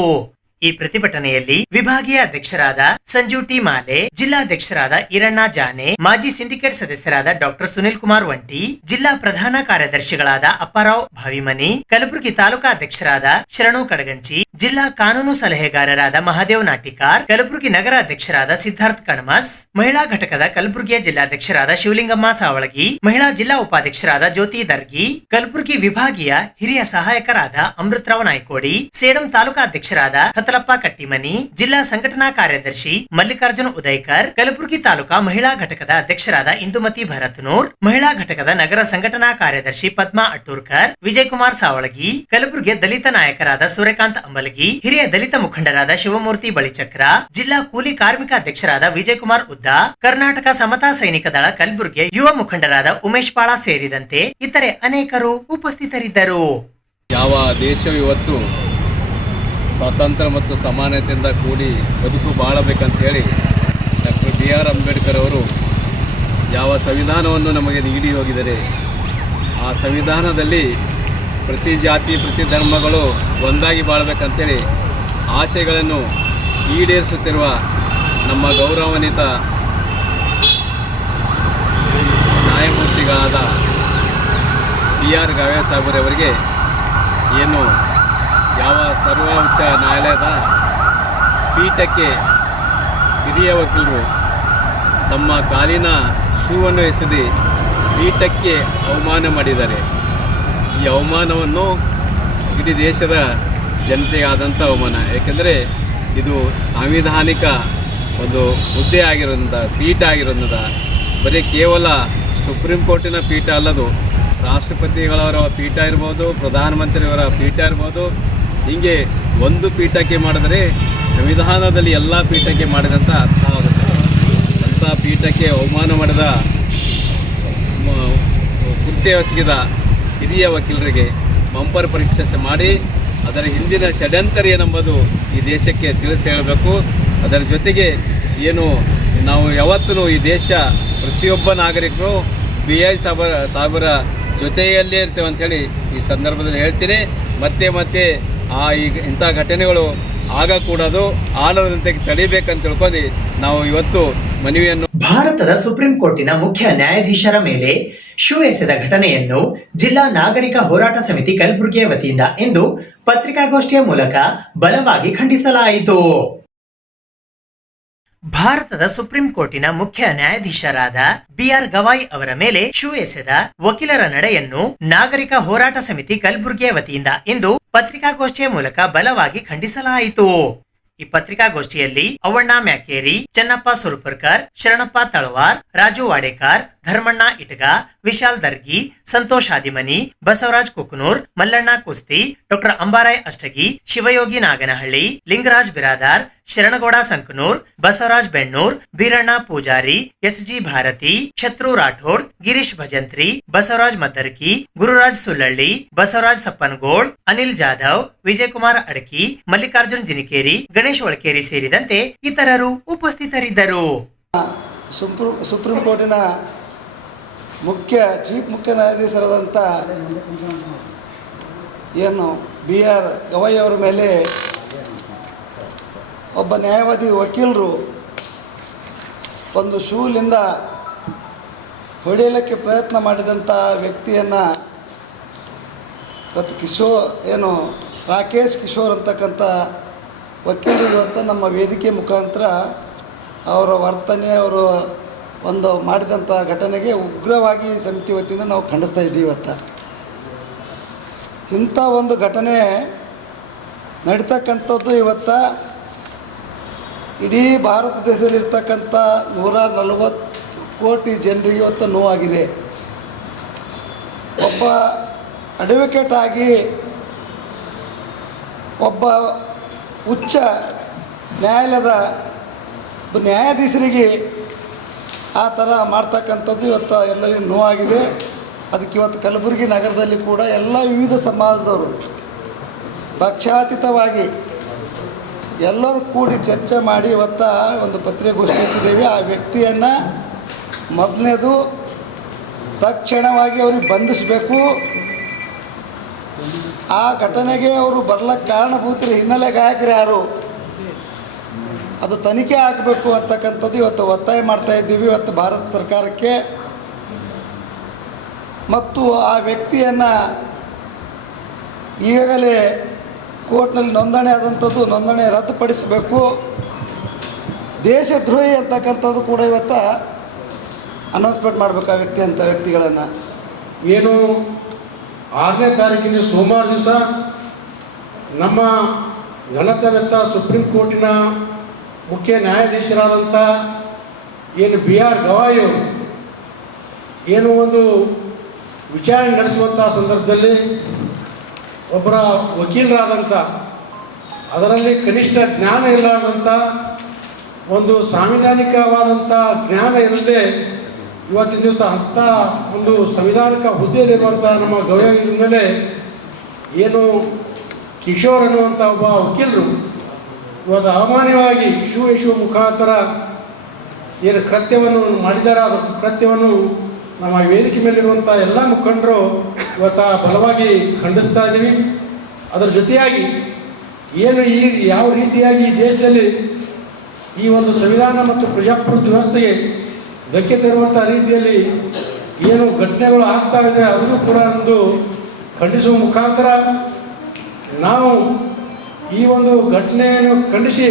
ಈ ಪ್ರತಿಭಟನೆಯಲ್ಲಿ ವಿಭಾಗೀಯ ಅಧ್ಯಕ್ಷರಾದ ಸಂಜೀವ್ ಟಿ ಮಾಲೆ, ಜಿಲ್ಲಾಧ್ಯಕ್ಷರಾದ ಈರಣ್ಣ ಜಾನೆ, ಮಾಜಿ ಸಿಂಡಿಕೇಟ್ ಸದಸ್ಯರಾದ ಡಾಕ್ಟರ್ ಸುನಿಲ್ ಕುಮಾರ್ ವಂಟಿ, ಜಿಲ್ಲಾ ಪ್ರಧಾನ ಕಾರ್ಯದರ್ಶಿಗಳಾದ ಅಪ್ಪಾರಾವ್ ಭಾವಿಮನಿ, ಕಲಬುರಗಿ ತಾಲೂಕಾ ಅಧ್ಯಕ್ಷರಾದ ಶರಣು ಕಡಗಂಚಿ, ಜಿಲ್ಲಾ ಕಾನೂನು ಸಲಹೆಗಾರರಾದ ಮಹಾದೇವ್ ನಾಟಿಕಾರ್, ಕಲಬುರಗಿ ನಗರ ಅಧ್ಯಕ್ಷರಾದ ಸಿದ್ಧಾರ್ಥ್ ಕಣಮಸ್, ಮಹಿಳಾ ಘಟಕದ ಕಲಬುರಗಿಯ ಜಿಲ್ಲಾಧ್ಯಕ್ಷರಾದ ಶಿವಲಿಂಗಮ್ಮ ಸಾವಳಗಿ, ಮಹಿಳಾ ಜಿಲ್ಲಾ ಉಪಾಧ್ಯಕ್ಷರಾದ ಜ್ಯೋತಿ ದರ್ಗಿ, ಕಲಬುರಗಿ ವಿಭಾಗೀಯ ಹಿರಿಯ ಸಹಾಯಕರಾದ ಅಮೃತರಾವ್ ನಾಯ್ಕೋಡಿ, ಸೇಡಂ ತಾಲೂಕಾ ಅಧ್ಯಕ್ಷರಾದ ಕತಲಪ್ಪ ಕಟ್ಟಿಮನಿ, ಜಿಲ್ಲಾ ಸಂಘಟನಾ ಕಾರ್ಯದರ್ಶಿ ಮಲ್ಲಿಕಾರ್ಜುನ್ ಉದಯ್ಕರ್, ಕಲಬುರಗಿ ತಾಲೂಕಾ ಮಹಿಳಾ ಘಟಕದ ಅಧ್ಯಕ್ಷರಾದ ಇಂದುಮತಿ ಭರತ್ನೂರ್, ಮಹಿಳಾ ಘಟಕದ ನಗರ ಸಂಘಟನಾ ಕಾರ್ಯದರ್ಶಿ ಪದ್ಮಾ ಅಟ್ಟೂರ್ಕರ್, ವಿಜಯಕುಮಾರ್ ಸಾವಳಗಿ, ಕಲಬುರಗಿಯ ದಲಿತ ನಾಯಕರಾದ ಸೂರ್ಯಕಾಂತ್ ಅಂಬಲಗಿ, ಹಿರಿಯ ದಲಿತ ಮುಖಂಡರಾದ ಶಿವಮೂರ್ತಿ ಬಳಿಚಕ್ರ, ಜಿಲ್ಲಾ ಕೂಲಿ ಕಾರ್ಮಿಕ ಅಧ್ಯಕ್ಷರಾದ ವಿಜಯಕುಮಾರ್ ಉದ್ದಾ, ಕರ್ನಾಟಕ ಸಮತಾ ಸೈನಿಕ ದಳ ಕಲಬುರಗಿಯ ಯುವ ಮುಖಂಡರಾದ ಉಮೇಶ್ ಪಾಳ ಸೇರಿದಂತೆ ಇತರೆ ಅನೇಕರು ಉಪಸ್ಥಿತರಿದ್ದರು. ಯಾವ ದೇಶವು ಇವತ್ತು ಸ್ವಾತಂತ್ರ್ಯ ಮತ್ತು ಸಮಾನತೆಯಿಂದ ಕೂಡಿ ಬದುಕು ಬಾಳಬೇಕಂತ ಹೇಳಿ ಡಾಕ್ಟರ್ BR ಅಂಬೇಡ್ಕರ್ ಅವರು ಯಾವ ಸಂವಿಧಾನವನ್ನು ನಮಗೆ ನೀಡಿ ಹೋಗಿದ್ದಾರೆ, ಆ ಸಂವಿಧಾನದಲ್ಲಿ ಪ್ರತಿ ಜಾತಿ ಪ್ರತಿ ಧರ್ಮಗಳು ಒಂದಾಗಿ ಬಾಳಬೇಕಂತೇಳಿ ಆಶಯಗಳನ್ನು ಈಡೇರಿಸುತ್ತಿರುವ ನಮ್ಮ ಗೌರವಾನ್ವಿತ ನ್ಯಾಯಮೂರ್ತಿಗಳಾದ BR ಗವಾಯ್ ಸಾಹೇಬರವರಿಗೆ ಏನು ಯಾವ ಸರ್ವೋಚ್ಚ ನ್ಯಾಯಾಲಯದ ಪೀಠಕ್ಕೆ ಹಿರಿಯ ವಕೀಲರು ತಮ್ಮ ಕಾಲಿನ ಶೂವನ್ನು ಎಸೆದು ಪೀಠಕ್ಕೆ ಅವಮಾನ ಮಾಡಿದ್ದಾರೆ. ಈ ಅವಮಾನವನ್ನು ಇಡೀ ದೇಶದ ಜನತೆಗಾದಂಥ ಅವಮಾನ. ಏಕೆಂದರೆ ಇದು ಸಾಂವಿಧಾನಿಕ ಒಂದು ಹುದ್ದೆ ಆಗಿರೋದ್ರಿಂದ, ಪೀಠ ಆಗಿರೋದ್ರಿಂದ ಬರೀ ಕೇವಲ ಸುಪ್ರೀಂ ಕೋರ್ಟಿನ ಪೀಠ ಅಲ್ಲದು, ರಾಷ್ಟ್ರಪತಿಗಳವರ ಪೀಠ ಇರ್ಬೋದು, ಪ್ರಧಾನಮಂತ್ರಿಯವರ ಪೀಠ ಇರ್ಬೋದು. ಹೀಗೆ ಒಂದು ಪೀಠಕ್ಕೆ ಮಾಡಿದರೆ ಸಂವಿಧಾನದಲ್ಲಿ ಎಲ್ಲ ಪೀಠಕ್ಕೆ ಮಾಡಿದಂಥ ಅರ್ಥ ಆಗುತ್ತೆ. ಅಂಥ ಪೀಠಕ್ಕೆ ಅವಮಾನ ಮಾಡಿದ ಕೃತ್ಯ ಎಸಗಿದ ಹಿರಿಯ ವಕೀಲರಿಗೆ ಬಂಪರ್ ಪರೀಕ್ಷೆ ಮಾಡಿ ಅದರ ಹಿಂದಿನ ಷಡ್ಯಂತರ ಏನೆಂಬುದು ಈ ದೇಶಕ್ಕೆ ತಿಳಿಸಿ ಹೇಳಬೇಕು. ಅದರ ಜೊತೆಗೆ ಏನು ನಾವು ಯಾವತ್ತೂ ಈ ದೇಶ ಪ್ರತಿಯೊಬ್ಬ ನಾಗರಿಕರು BI ಸಾಹೇಬರ ಜೊತೆಯಲ್ಲೇ ಇರ್ತೇವೆ ಅಂಥೇಳಿ ಈ ಸಂದರ್ಭದಲ್ಲಿ ಹೇಳ್ತೀನಿ. ಮತ್ತೆ ಈಗ ಇಂಥ ಘಟನೆಗಳು ಆಗಕೂಡದು, ಆಗದಂತೆ ತಡಿಬೇಕಂತ ತಿಳ್ಕೊಂಡು ನಾವು ಇವತ್ತು ಮನವಿಯನ್ನು. ಭಾರತದ ಸುಪ್ರೀಂ ಕೋರ್ಟಿನ ಮುಖ್ಯ ನ್ಯಾಯಾಧೀಶರ ಮೇಲೆ ಶೂ ಎಸೆದ ಘಟನೆಯನ್ನು ಜಿಲ್ಲಾ ನಾಗರಿಕ ಹೋರಾಟ ಸಮಿತಿ ಕಲಬುರಗಿಯ ವತಿಯಿಂದ ಇಂದು ಪತ್ರಿಕಾಗೋಷ್ಠಿಯ ಮೂಲಕ ಬಲವಾಗಿ ಖಂಡಿಸಲಾಯಿತು. ಭಾರತದ ಸುಪ್ರೀಂ ಕೋರ್ಟಿನ ಮುಖ್ಯ ನ್ಯಾಯಾಧೀಶರಾದ BR ಗವಾಯ್ ಅವರ ಮೇಲೆ ಶೂ ಎಸೆದ ವಕೀಲರ ನಡೆಯನ್ನು ನಾಗರಿಕ ಹೋರಾಟ ಸಮಿತಿ ಕಲಬುರಗಿಯ ವತಿಯಿಂದ ಇಂದು ಪತ್ರಿಕಾಗೋಷ್ಠಿಯ ಮೂಲಕ ಬಲವಾಗಿ ಖಂಡಿಸಲಾಯಿತು. ಈ ಪತ್ರಿಕಾಗೋಷ್ಠಿಯಲ್ಲಿ ಅವ್ವಣ್ಣ ಮ್ಯಾಕೇರಿ, ಚೆನ್ನಪ್ಪ ಸುರಪುರ್ಕರ್, ಶರಣಪ್ಪ ತಳವಾರ್, ರಾಜು ವಾಡೇಕರ್, ಧರ್ಮಣ್ಣ ಇಟಗ, ವಿಶಾಲ್ ದರ್ಗಿ, ಸಂತೋಷ್ ಹಾದಿಮನಿ, ಬಸವರಾಜ್ ಕುಕನೂರ್, ಮಲ್ಲಣ್ಣ ಕುಸ್ತಿ, ಡಾಕ್ಟರ್ ಅಂಬಾರಾಯ್ ಅಷ್ಟಗಿ, ಶಿವಯೋಗಿ ನಾಗನಹಳ್ಳಿ, ಲಿಂಗರಾಜ್ ಬಿರಾದಾರ್, ಶರಣಗೌಡ ಸಂಕನೂರ್, ಬಸವರಾಜ್ ಬೆಣ್ಣೂರ್, ಬೀರಣ್ಣ ಪೂಜಾರಿ, SG ಭಾರತಿ, ಶತ್ರು ರಾಠೋಡ್, ಗಿರೀಶ್ ಭಜಂತ್ರಿ, ಬಸವರಾಜ್ ಮದ್ದರ್ಕಿ, ಗುರುರಾಜ್ ಸುಲ್ಲಳ್ಳಿ, ಬಸವರಾಜ್ ಸಪ್ಪನಗೋಳ್, ಅನಿಲ್ ಜಾಧವ್, ವಿಜಯಕುಮಾರ್ ಅಡಕಿ, ಮಲ್ಲಿಕಾರ್ಜುನ್ ಜಿನಿಕೇರಿ, ಗಣೇಶ್ ಒಳಕೇರಿ ಸೇರಿದಂತೆ ಇತರರು ಉಪಸ್ಥಿತರಿದ್ದರು. ಸುಪ್ರೀಂ ಕೋರ್ಟಿನ ಚೀಫ್ ಮುಖ್ಯ ನ್ಯಾಯಾಧೀಶರಾದಂಥ ಏನು BR ಗವಾಯ್ ಅವರ ಮೇಲೆ ಒಬ್ಬ ನ್ಯಾಯವಾದಿ ವಕೀಲರು ಒಂದು ಶೂಲಿಂದ ಹೊಡೆಯಲಿಕ್ಕೆ ಪ್ರಯತ್ನ ಮಾಡಿದಂಥ ವ್ಯಕ್ತಿಯನ್ನು ಇವತ್ತು ರಾಕೇಶ್ ಕಿಶೋರ್ ಅಂತಕ್ಕಂಥ ವಕೀಲರು ಇವತ್ತು ನಮ್ಮ ವೇದಿಕೆ ಮುಖಾಂತರ ಅವರ ವರ್ತನೆ, ಅವರು ಒಂದು ಮಾಡಿದಂಥ ಘಟನೆಗೆ ಉಗ್ರವಾಗಿ ಸಮಿತಿ ವತಿಯಿಂದ ನಾವು ಖಂಡಿಸ್ತಾ ಇದ್ದೀವಿ. ಇವತ್ತು ಇಂಥ ಒಂದು ಘಟನೆ ನಡೀತಕ್ಕಂಥದ್ದು ಇವತ್ತು ಇಡೀ ಭಾರತ ದೇಶದಲ್ಲಿರ್ತಕ್ಕಂಥ 140 ಕೋಟಿ ಜನರಿಗೆ ಇವತ್ತು ನೋವಾಗಿದೆ. ಒಬ್ಬ ಅಡ್ವೊಕೇಟ್ ಆಗಿ ಒಬ್ಬ ಉಚ್ಚ ನ್ಯಾಯಾಲಯದ ನ್ಯಾಯಾಧೀಶರಿಗೆ ಆ ಥರ ಮಾಡ್ತಕ್ಕಂಥದ್ದು ಇವತ್ತು ಎಲ್ಲರಿಗೂ ನೋವಾಗಿದೆ. ಅದಕ್ಕೆ ಇವತ್ತು ಕಲಬುರಗಿ ನಗರದಲ್ಲಿ ಕೂಡ ಎಲ್ಲ ವಿವಿಧ ಸಮಾಜದವರು ಪಕ್ಷಾತೀತವಾಗಿ ಎಲ್ಲರೂ ಕೂಡಿ ಚರ್ಚೆ ಮಾಡಿ ಇವತ್ತು ಒಂದು ಪತ್ರಿಕಾಗೋಷ್ಠಿ ಇಟ್ಟಿದ್ದೇವೆ. ಆ ವ್ಯಕ್ತಿಯನ್ನು ಮೊದಲನೇದು ತಕ್ಷಣವಾಗಿ ಅವ್ರಿಗೆ ಬಂಧಿಸಬೇಕು. ಆ ಘಟನೆಗೆ ಅವರು ಬರ್ಲಿಕ್ಕೆ ಕಾರಣಭೂತರು ಹಿನ್ನೆಲೆ ಗಾಯಕರು ಯಾರು ಅದು ತನಿಖೆ ಆಗಬೇಕು ಅಂತಕ್ಕಂಥದ್ದು ಇವತ್ತು ಒತ್ತಾಯ ಮಾಡ್ತಾ ಇದ್ದೀವಿ ಇವತ್ತು ಭಾರತ ಸರ್ಕಾರಕ್ಕೆ. ಮತ್ತು ಆ ವ್ಯಕ್ತಿಯನ್ನು ಈಗಾಗಲೇ ಕೋರ್ಟ್ನಲ್ಲಿ ನೋಂದಣಿ ಆದಂಥದ್ದು ನೋಂದಣಿ ರದ್ದುಪಡಿಸಬೇಕು. ದೇಶದ್ರೋಹಿ ಅಂತಕ್ಕಂಥದ್ದು ಕೂಡ ಇವತ್ತು ಅನೌನ್ಸ್ಮೆಂಟ್ ಮಾಡಬೇಕು ಆ ವ್ಯಕ್ತಿಗಳನ್ನು. ಏನು 6ನೇ ತಾರೀಕಿನ ಸೋಮವಾರ ದಿವಸ ನಮ್ಮ ಘನತೆವೆತ್ತ ಸುಪ್ರೀಂ ಕೋರ್ಟಿನ ಮುಖ್ಯ ನ್ಯಾಯಾಧೀಶರಾದಂಥ ಏನು BR ಗವಾಯಿ ಅವರು ಏನು ಒಂದು ವಿಚಾರಣೆ ನಡೆಸುವಂಥ ಸಂದರ್ಭದಲ್ಲಿ ಒಬ್ಬರ ವಕೀಲರಾದಂಥ ಅದರಲ್ಲಿ ಕನಿಷ್ಠ ಜ್ಞಾನ ಇಲ್ಲದಂಥ ಒಂದು ಸಾಂವಿಧಾನಿಕವಾದಂಥ ಜ್ಞಾನ ಇಲ್ಲದೆ ಇವತ್ತಿನ ದಿವಸ ಅಂಥ ಒಂದು ಸಂವಿಧಾನಿಕ ಹುದ್ದೆಯಲ್ಲಿರುವಂಥ ನಮ್ಮ ಗವಾಯಿ ಮೇಲೆ ಏನು ಕಿಶೋರ್ ಅನ್ನುವಂಥ ಒಬ್ಬ ವಕೀಲರು ಇವತ್ತು ಅಮಾನ್ಯವಾಗಿ ಇಶ್ಯೂ ಮುಖಾಂತರ ಏನು ಕೃತ್ಯವನ್ನು ಮಾಡಿದ್ದಾರೆ ಅದು ಕೃತ್ಯವನ್ನು ನಮ್ಮ ವೇದಿಕೆ ಮೇಲಿರುವಂಥ ಎಲ್ಲ ಮುಖಂಡರು ಇವತ್ತು ಬಲವಾಗಿ ಖಂಡಿಸ್ತಾ ಇದ್ದೀವಿ. ಅದರ ಜೊತೆಯಾಗಿ ಏನು ಯಾವ ರೀತಿಯಾಗಿ ಈ ದೇಶದಲ್ಲಿ ಈ ಒಂದು ಸಂವಿಧಾನ ಮತ್ತು ಪ್ರಜಾಪ್ರಭುತ್ವ ವ್ಯವಸ್ಥೆಗೆ ಧಕ್ಕೆ ತರುವಂಥ ರೀತಿಯಲ್ಲಿ ಏನು ಘಟನೆಗಳು ಆಗ್ತಾ ಇದೆ ಅದನ್ನು ಕೂಡ ಒಂದು ಖಂಡಿಸುವ ಮುಖಾಂತರ ನಾವು ಈ ಒಂದು ಘಟನೆಯನ್ನು ಖಂಡಿಸಿ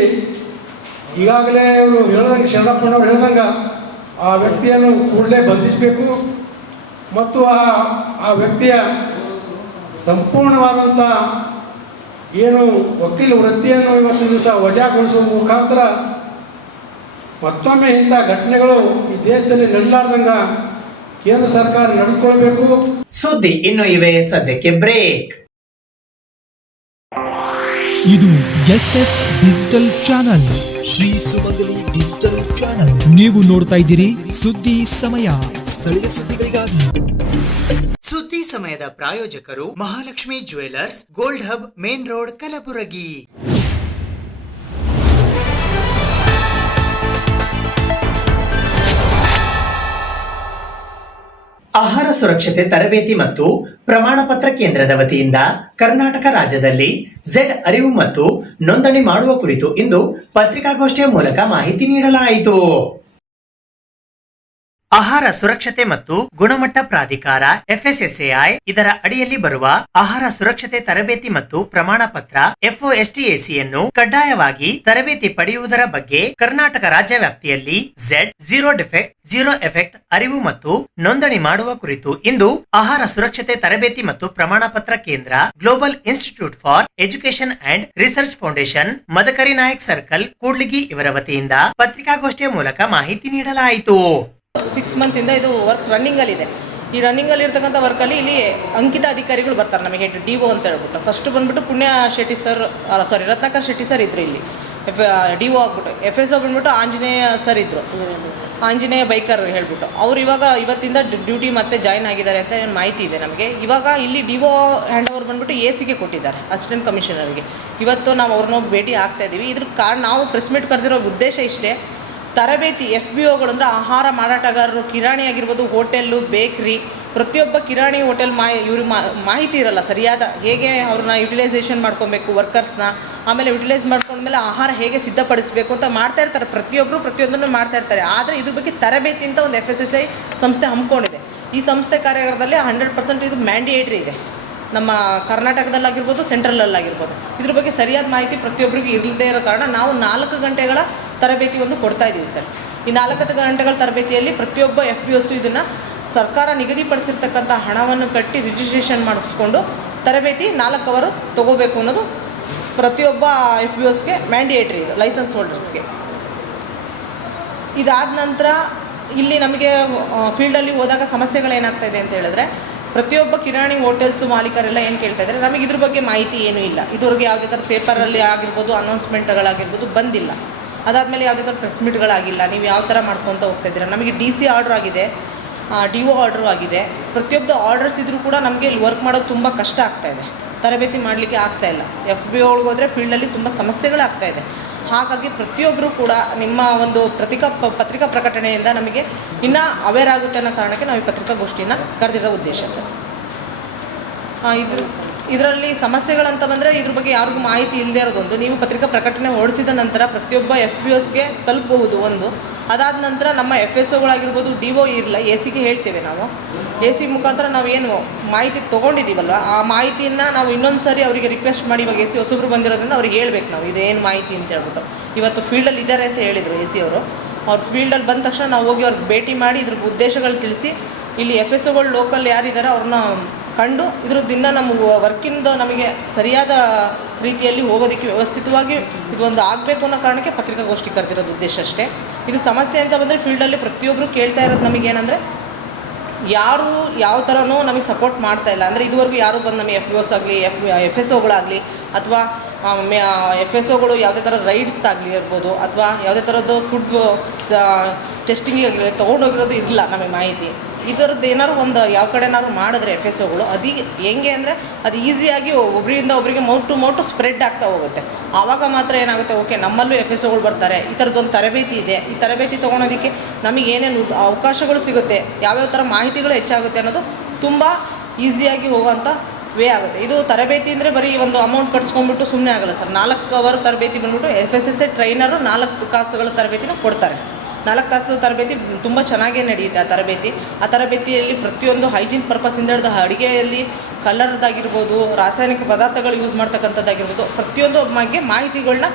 ಈಗಾಗಲೇ ಅವರು ಹೇಳ್ದಂಗೆ ಶರಣಪ್ಪನವ್ರು ಹೇಳ್ದಂಗೆ ಆ ವ್ಯಕ್ತಿಯನ್ನು ಕೂಡಲೇ ಬಂಧಿಸಬೇಕು ಮತ್ತು ಆ ವ್ಯಕ್ತಿಯ ಸಂಪೂರ್ಣವಾದಂಥ ಏನು ವಕೀಲ ವೃತ್ತಿಯನ್ನು ಇವತ್ತಿನ ದಿವಸ ವಜಾಗೊಳಿಸುವ ಮುಖಾಂತರ ಮತ್ತೊಮ್ಮೆ ಇಂಥ ಘಟನೆಗಳು ಈ ದೇಶದಲ್ಲಿ ನಡೆಯಲಾರ್ದಂಗ ಕೇಂದ್ರ ಸರ್ಕಾರ ನಡೆದುಕೊಳ್ಬೇಕು. ಸುದ್ದಿ ಇನ್ನು ಇವೆ, ಸದ್ಯಕ್ಕೆ ಬ್ರೇಕ್. ಇದು SS ಡಿಜಿಟಲ್ ಚಾನಲ್, ಶ್ರೀ ಸುಮಂಗಲಿ ಡಿಜಿಟಲ್ ಚಾನಲ್. ನೀವು ನೋಡ್ತಾ ಇದ್ದೀರಿ ಸುದ್ದಿ ಸಮಯ, ಸ್ಥಳೀಯ ಸುದ್ದಿಗಳಿಗಾಗಿ. ಸುದ್ದಿ ಸಮಯದ ಪ್ರಾಯೋಜಕರು Mahalakshmi jewellers, gold hub, main road, Kalaburagi. ಆಹಾರ ಸುರಕ್ಷತೆ ತರಬೇತಿ ಮತ್ತು ಪ್ರಮಾಣ ಪತ್ರ ಕೇಂದ್ರದ ವತಿಯಿಂದ ಕರ್ನಾಟಕ ರಾಜ್ಯದಲ್ಲಿ ಝೆಡ್ ಅರಿವು ಮತ್ತು ನೋಂದಣಿ ಮಾಡುವ ಕುರಿತು ಇಂದು ಪತ್ರಿಕಾಗೋಷ್ಠಿಯ ಮೂಲಕ ಮಾಹಿತಿ ನೀಡಲಾಯಿತು. ಆಹಾರ ಸುರಕ್ಷತೆ ಮತ್ತು ಗುಣಮಟ್ಟ ಪ್ರಾಧಿಕಾರ FSSAI ಇದರ ಅಡಿಯಲ್ಲಿ ಬರುವ ಆಹಾರ ಸುರಕ್ಷತೆ ತರಬೇತಿ ಮತ್ತು ಪ್ರಮಾಣ ಪತ್ರ FOSTACಯನ್ನು ಕಡ್ಡಾಯವಾಗಿ ತರಬೇತಿ ಪಡೆಯುವುದರ ಬಗ್ಗೆ ಕರ್ನಾಟಕ ರಾಜ್ಯ ವ್ಯಾಪ್ತಿಯಲ್ಲಿ Z zero defect zero effect ಅರಿವು ಮತ್ತು ನೋಂದಣಿ ಮಾಡುವ ಕುರಿತು ಇಂದು ಆಹಾರ ಸುರಕ್ಷತೆ ತರಬೇತಿ ಮತ್ತು ಪ್ರಮಾಣ ಪತ್ರ ಕೇಂದ್ರ, global institute for education and research foundation, Madakari Nayak circle, Kudligi ಇವರ ವತಿಯಿಂದ ಪತ್ರಿಕಾಗೋಷ್ಠಿಯ ಮೂಲಕ ಮಾಹಿತಿ ನೀಡಲಾಯಿತು. 6 ಮಂತಿಂದ ಇದು ವರ್ಕ್ ರನ್ನಿಂಗಲ್ಲಿದೆ. ಈ ರನ್ನಿಂಗಲ್ಲಿ ಇರ್ತಕ್ಕಂಥ ವರ್ಕಲ್ಲಿ ಇಲ್ಲಿ ಅಂಕಿತ ಅಧಿಕಾರಿಗಳು ಬರ್ತಾರೆ ನಮಗೆ, DO ಅಂತ ಹೇಳ್ಬಿಟ್ಟು. ಫಸ್ಟ್ ಬಂದ್ಬಿಟ್ಟು ಪುಣ್ಯ ಶೆಟ್ಟಿ ಸರ್, ರತ್ನಾಕರ್ ಶೆಟ್ಟಿ ಸರ್ ಇದ್ರು ಇಲ್ಲಿ DO ಆಗ್ಬಿಟ್ಟು. FSO ಬಂದ್ಬಿಟ್ಟು ಆಂಜನೇಯ ಸರ್ ಇದ್ರು, ಆಂಜನೇಯ ಬೈಕರ್ ಹೇಳ್ಬಿಟ್ಟು. ಅವ್ರು ಇವತ್ತಿಂದ ಡ್ಯೂಟಿ ಮತ್ತೆ ಜಾಯ್ನ್ ಆಗಿದ್ದಾರೆ ಅಂತ ಮಾಹಿತಿ ಇದೆ ನಮಗೆ. ಇವಾಗ ಇಲ್ಲಿ DO ಹ್ಯಾಂಡ್ ಓವರ್ ಬಂದ್ಬಿಟ್ಟು AC ಕೊಟ್ಟಿದ್ದಾರೆ, ಅಸಿಸ್ಟೆಂಟ್ ಕಮಿಷನರ್ಗೆ. ಇವತ್ತು ನಾವು ಅವ್ರನ್ನ ಭೇಟಿ ಆಗ್ತಾ ಇದ್ದೀವಿ. ಇದ್ರ ಕಾರಣ ನಾವು ಪ್ರೆಸ್ ಮೀಟ್ ಕರೆದಿರೋ ಉದ್ದೇಶ ಇಷ್ಟೇ, ತರಬೇತಿ FBOಗಳು ಅಂದರೆ ಆಹಾರ ಮಾರಾಟಗಾರರು, ಕಿರಾಣಿ ಆಗಿರ್ಬೋದು, ಹೋಟೆಲ್ಲು, ಬೇಕ್ರಿ, ಪ್ರತಿಯೊಬ್ಬ ಕಿರಾಣಿ ಹೋಟೆಲ್ ಮಾಹಿತಿ ಇರಲ್ಲ ಸರಿಯಾದ, ಹೇಗೆ ಅವ್ರನ್ನ ಯುಟಿಲೈಸೇಷನ್ ಮಾಡ್ಕೊಬೇಕು ವರ್ಕರ್ಸ್ನ, ಆಮೇಲೆ ಯುಟಿಲೈಸ್ ಮಾಡ್ಕೊಂಡ್ಮೇಲೆ ಆಹಾರ ಹೇಗೆ ಸಿದ್ಧಪಡಿಸಬೇಕು ಅಂತ ಮಾಡ್ತಾ ಇರ್ತಾರೆ. ಪ್ರತಿಯೊಂದನ್ನು ಮಾಡ್ತಾ ಇರ್ತಾರೆ. ಆದರೆ ಇದ್ರ ಬಗ್ಗೆ ತರಬೇತಿ ಅಂತ ಒಂದು FSSAI ಸಂಸ್ಥೆ ಹಮ್ಮಿಕೊಂಡಿದೆ. ಈ ಸಂಸ್ಥೆ ಕಾರ್ಯಾಗಾರದಲ್ಲಿ 100% ಇದು ಮ್ಯಾಂಡೇಟ್ರಿ ಇದೆ. ನಮ್ಮ ಕರ್ನಾಟಕದಲ್ಲಾಗಿರ್ಬೋದು, ಸೆಂಟ್ರಲಲ್ಲಾಗಿರ್ಬೋದು. ಇದ್ರ ಬಗ್ಗೆ ಸರಿಯಾದ ಮಾಹಿತಿ ಪ್ರತಿಯೊಬ್ಬರಿಗೂ ಇರದೇ ಇರೋ ಕಾರಣ ನಾವು 4 ಗಂಟೆಗಳ ತರಬೇತಿ ಒಂದು ಕೊಡ್ತಾ ಇದ್ದೀವಿ ಸರ್. ಈ 4 ಗಂಟೆಗಳ ತರಬೇತಿಯಲ್ಲಿ ಪ್ರತಿಯೊಬ್ಬ FBOs ಇದನ್ನು ಸರ್ಕಾರ ನಿಗದಿಪಡಿಸಿರ್ತಕ್ಕಂಥ ಹಣವನ್ನು ಕಟ್ಟಿ ರಿಜಿಸ್ಟ್ರೇಷನ್ ಮಾಡಿಸ್ಕೊಂಡು ತರಬೇತಿ 4 ಅವರು ತೊಗೋಬೇಕು ಅನ್ನೋದು ಪ್ರತಿಯೊಬ್ಬ FBOಸ್ಗೆ ಮ್ಯಾಂಡೇಟ್ರಿ ಇದೆ, ಲೈಸೆನ್ಸ್ ಹೋಲ್ಡರ್ಸ್ಗೆ. ಇದಾದ ನಂತರ ಇಲ್ಲಿ ನಮಗೆ ಫೀಲ್ಡಲ್ಲಿ ಹೋದಾಗ ಸಮಸ್ಯೆಗಳೇನಾಗ್ತಾ ಇದೆ ಅಂತ ಹೇಳಿದ್ರೆ, ಪ್ರತಿಯೊಬ್ಬ ಕಿರಾಣಿ ಹೋಟೆಲ್ಸ್ ಮಾಲೀಕರೆಲ್ಲ ಏನು ಕೇಳ್ತಾ ಇದ್ದಾರೆ, ನಮಗೆ ಇದ್ರ ಬಗ್ಗೆ ಮಾಹಿತಿ ಏನೂ ಇಲ್ಲ. ಇದುವರೆಗೆ ಯಾವುದೇ ಥರ ಪೇಪರಲ್ಲಿ ಆಗಿರ್ಬೋದು, ಅನೌನ್ಸ್ಮೆಂಟ್ಗಳಾಗಿರ್ಬೋದು ಬಂದಿಲ್ಲ. ಅದಾದಮೇಲೆ ಯಾವುದೇ ಥರ ಪ್ರೆಸ್ ಮೀಟ್ಗಳಾಗಿಲ್ಲ. ನೀವು ಯಾವ ಥರ ಮಾಡ್ಕೊತ ಹೋಗ್ತಾ ಇದ್ದೀರಾ. ನಮಗೆ DC ಆರ್ಡ್ರ್ ಆಗಿದೆ, DO ಆರ್ಡ್ರು ಆಗಿದೆ. ಪ್ರತಿಯೊಬ್ಬ ಆರ್ಡರ್ಸ್ ಇದ್ದರೂ ಕೂಡ ನಮಗೆ ಇಲ್ಲಿ ವರ್ಕ್ ಮಾಡೋದು ತುಂಬ ಕಷ್ಟ ಆಗ್ತಾಯಿದೆ, ತರಬೇತಿ ಮಾಡಲಿಕ್ಕೆ ಆಗ್ತಾಯಿಲ್ಲ. FBO ಒಳಗೆ ಹೋದರೆ ಫೀಲ್ಡಲ್ಲಿ ತುಂಬ ಸಮಸ್ಯೆಗಳಾಗ್ತಾ ಇದೆ. ಹಾಗಾಗಿ ಪ್ರತಿಯೊಬ್ಬರು ಕೂಡ ನಿಮ್ಮ ಒಂದು ಪತ್ರಿಕಾ ಪ್ರಕಟಣೆಯಿಂದ ನಮಗೆ ಇನ್ನೂ ಅವೇರ್ ಆಗುತ್ತೆ ಅನ್ನೋ ಕಾರಣಕ್ಕೆ ನಾವು ಈ ಪತ್ರಿಕಾಗೋಷ್ಠಿಯನ್ನು ಕರೆದಿರೋ ಉದ್ದೇಶ ಸರ್. ಇದರಲ್ಲಿ ಸಮಸ್ಯೆಗಳಂತ ಬಂದರೆ ಇದ್ರ ಬಗ್ಗೆ ಯಾರಿಗೂ ಮಾಹಿತಿ ಇಲ್ಲದೆ ಇರೋದೊಂದು. ನೀವು ಪತ್ರಿಕಾ ಪ್ರಕಟಣೆ ಹೊರಡಿಸಿದ ನಂತರ ಪ್ರತಿಯೊಬ್ಬ FPOಸ್ಗೆ ತಲುಪಬಹುದು ಒಂದು. ಅದಾದ ನಂತರ ನಮ್ಮ FSOಗಳಾಗಿರ್ಬೋದು, DO ಇರಲ್ಲ, AC ಹೇಳ್ತೇವೆ ನಾವು. AC ಮುಖಾಂತರ ನಾವು ಏನು ಮಾಹಿತಿ ತೊಗೊಂಡಿದ್ದೀವಲ್ಲ ಆ ಮಾಹಿತಿಯನ್ನು ನಾವು ಇನ್ನೊಂದು ಸಾರಿ ಅವರಿಗೆ ರಿಕ್ವೆಸ್ಟ್ ಮಾಡಿ, ಇವಾಗ AC ಹೊಸಬ್ರು ಬಂದಿರೋದ್ರಿಂದ ಅವ್ರಿಗೆ ಹೇಳ್ಬೇಕು ನಾವು ಇದೇನು ಮಾಹಿತಿ ಅಂತ ಹೇಳ್ಬಿಟ್ಟು. ಇವತ್ತು ಫೀಲ್ಡಲ್ಲಿ ಇದ್ದಾರೆ ಅಂತ ಹೇಳಿದರು AC ಅವರು. ಅವ್ರು ಫೀಲ್ಡಲ್ಲಿ ಬಂದ ತಕ್ಷಣ ನಾವು ಹೋಗಿ ಅವ್ರಿಗೆ ಭೇಟಿ ಮಾಡಿ ಇದ್ರ ಉದ್ದೇಶಗಳು ತಿಳಿಸಿ, ಇಲ್ಲಿ FSOಗಳು ಲೋಕಲ್ ಯಾರಿದ್ದಾರೆ ಅವ್ರನ್ನ ಕಂಡು ಇದ್ರದ್ದಿಂದ ನಮ್ಮ ವರ್ಕಿಂದ ನಮಗೆ ಸರಿಯಾದ ರೀತಿಯಲ್ಲಿ ಹೋಗೋದಕ್ಕೆ ವ್ಯವಸ್ಥಿತವಾಗಿ ಇದೊಂದು ಆಗಬೇಕು ಅನ್ನೋ ಕಾರಣಕ್ಕೆ ಪತ್ರಿಕಾಗೋಷ್ಠಿ ಕರೆದಿರೋದು ಉದ್ದೇಶ ಅಷ್ಟೇ. ಇದು ಸಮಸ್ಯೆ ಅಂತ ಬಂದರೆ ಫೀಲ್ಡಲ್ಲಿ ಪ್ರತಿಯೊಬ್ಬರು ಕೇಳ್ತಾ ಇರೋದು ನಮಗೇನೆಂದರೆ, ಯಾರು ಯಾವ ಥರನೂ ನಮಗೆ ಸಪೋರ್ಟ್ ಮಾಡ್ತಾ ಇಲ್ಲ. ಅಂದರೆ ಇದುವರೆಗೂ ಯಾರು ಬಂದು ನಮಗೆ FPOs ಆಗಲಿ FSOಗಳಾಗಲಿ ಅಥವಾ FSOಗಳು ಯಾವುದೇ ಥರ ರೈಡ್ಸ್ ಆಗಲಿ ಇರ್ಬೋದು ಅಥವಾ ಯಾವುದೇ ಥರದ್ದು ಫುಡ್ ಟೆಸ್ಟಿಂಗಿಗೆ ತೊಗೊಂಡೋಗಿರೋದು ಇಲ್ಲ ನಮಗೆ ಮಾಹಿತಿ. ಇದರದ್ದು ಏನಾದ್ರು ಒಂದು ಯಾವ ಕಡೆನಾದ್ರು ಮಾಡಿದ್ರೆ FSOಗಳು ಅದು ಹೆಂಗೆ ಅಂದರೆ ಅದು ಈಸಿಯಾಗಿ ಒಬ್ಬರಿಂದ ಒಬ್ಬರಿಗೆ ಮೌತ್ ಟು ಮೌಟ್ ಸ್ಪ್ರೆಡ್ ಆಗ್ತಾ ಹೋಗುತ್ತೆ. ಆವಾಗ ಮಾತ್ರ ಏನಾಗುತ್ತೆ, ಓಕೆ ನಮ್ಮಲ್ಲೂ FSOಗಳು ಬರ್ತಾರೆ, ಈ ಥರದ್ದೊಂದು ತರಬೇತಿ ಇದೆ, ಈ ತರಬೇತಿ ತೊಗೊಳೋದಕ್ಕೆ ನಮಗೆ ಏನೇನು ಅವಕಾಶಗಳು ಸಿಗುತ್ತೆ, ಯಾವ್ಯಾವ ಥರ ಮಾಹಿತಿಗಳು ಹೆಚ್ಚಾಗುತ್ತೆ ಅನ್ನೋದು ತುಂಬ ಈಸಿಯಾಗಿ ಹೋಗೋವಂಥ ವೇ ಆಗುತ್ತೆ. ಇದು ತರಬೇತಿ ಅಂದರೆ ಬರೀ ಒಂದು ಅಮೌಂಟ್ ಕಟ್ಸ್ಕೊಂಡ್ಬಿಟ್ಟು ಸುಮ್ಮನೆ ಆಗಲ್ಲ ಸರ್. 4 ಅವರ್ ತರಬೇತಿ ಬಂದ್ಬಿಟ್ಟು FSSA ಟ್ರೈನರು 4 ತಾಸುಗಳ ತರಬೇತಿನ ಕೊಡ್ತಾರೆ. 4 ತಾಸು ತರಬೇತಿ ತುಂಬ ಚೆನ್ನಾಗೇ ನಡೆಯುತ್ತೆ ಆ ತರಬೇತಿಯಲ್ಲಿ ಪ್ರತಿಯೊಂದು ಹೈಜೀನ್ ಪರ್ಪಸ್ಸಿಂದ ಹಿಡಿದು ಅಡುಗೆಯಲ್ಲಿ ಕಲರ್ದಾಗಿರ್ಬೋದು, ರಾಸಾಯನಿಕ ಪದಾರ್ಥಗಳು ಯೂಸ್ ಮಾಡ್ತಕ್ಕಂಥದ್ದಾಗಿರ್ಬೋದು, ಪ್ರತಿಯೊಂದು ಬಗ್ಗೆ ಮಾಹಿತಿಗಳನ್ನ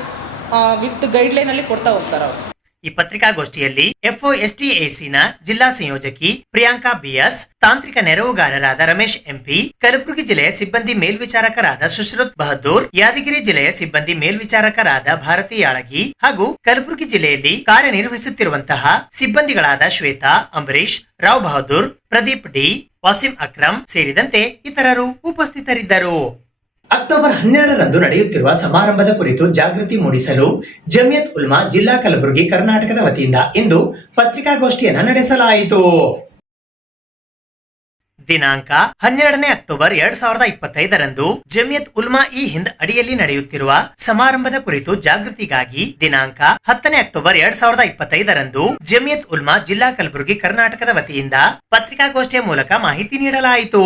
ವಿತ್ ಗೈಡ್ಲೈನಲ್ಲಿ ಕೊಡ್ತಾ ಹೋಗ್ತಾರೆ ಅವರು. ಈ ಪತ್ರಿಕಾಗೋಷ್ಠಿಯಲ್ಲಿ FOSTACನ ಜಿಲ್ಲಾ ಸಂಯೋಜಕಿ ಪ್ರಿಯಾಂಕಾ BS, ತಾಂತ್ರಿಕ ನೆರವುಗಾರರಾದ ರಮೇಶ್ MP, ಕಲಬುರಗಿ ಜಿಲ್ಲೆಯ ಸಿಬ್ಬಂದಿ ಮೇಲ್ವಿಚಾರಕರಾದ ಸುಶ್ರುತ್ ಬಹದ್ದೂರ್, ಯಾದಗಿರಿ ಜಿಲ್ಲೆಯ ಸಿಬ್ಬಂದಿ ಮೇಲ್ವಿಚಾರಕರಾದ ಭಾರತಿ ಯಾಳಗಿ ಹಾಗೂ ಕಲಬುರಗಿ ಜಿಲ್ಲೆಯಲ್ಲಿ ಕಾರ್ಯನಿರ್ವಹಿಸುತ್ತಿರುವಂತಹ ಸಿಬ್ಬಂದಿಗಳಾದ ಶ್ವೇತಾ, ಅಂಬರೀಶ್, ರಾವ್ ಬಹದ್ದೂರ್, ಪ್ರದೀಪ್ D, ವಾಸಿಂ ಅಕ್ರಮ್ ಸೇರಿದಂತೆ ಇತರರು ಉಪಸ್ಥಿತರಿದ್ದರು. ಅಕ್ಟೋಬರ್ 12ರಂದು ನಡೆಯುತ್ತಿರುವ ಸಮಾರಂಭದ ಕುರಿತು ಜಾಗೃತಿ ಮೂಡಿಸಲು ಜಮಿಯತ್ ಉಲ್ಮಾ ಜಿಲ್ಲಾ ಕಲಬುರಗಿ ಕರ್ನಾಟಕದ ವತಿಯಿಂದ ಇಂದು ಪತ್ರಿಕಾಗೋಷ್ಠಿಯನ್ನು ನಡೆಸಲಾಯಿತು. ದಿನಾಂಕ 12ನೇ ಅಕ್ಟೋಬರ್ 2025ರಂದು ಜಮಿಯತ್ ಉಲ್ಮಾ ಇ ಹಿಂದ್ ಅಡಿಯಲ್ಲಿ ನಡೆಯುತ್ತಿರುವ ಸಮಾರಂಭದ ಕುರಿತು ಜಾಗೃತಿಗಾಗಿ ದಿನಾಂಕ 10ನೇ ಅಕ್ಟೋಬರ್ 2025ರಂದು ಜಮಿಯತ್ ಉಲ್ಮಾ ಜಿಲ್ಲಾ ಕಲಬುರಗಿ ಕರ್ನಾಟಕದ ವತಿಯಿಂದ ಪತ್ರಿಕಾಗೋಷ್ಠಿಯ ಮೂಲಕ ಮಾಹಿತಿ ನೀಡಲಾಯಿತು.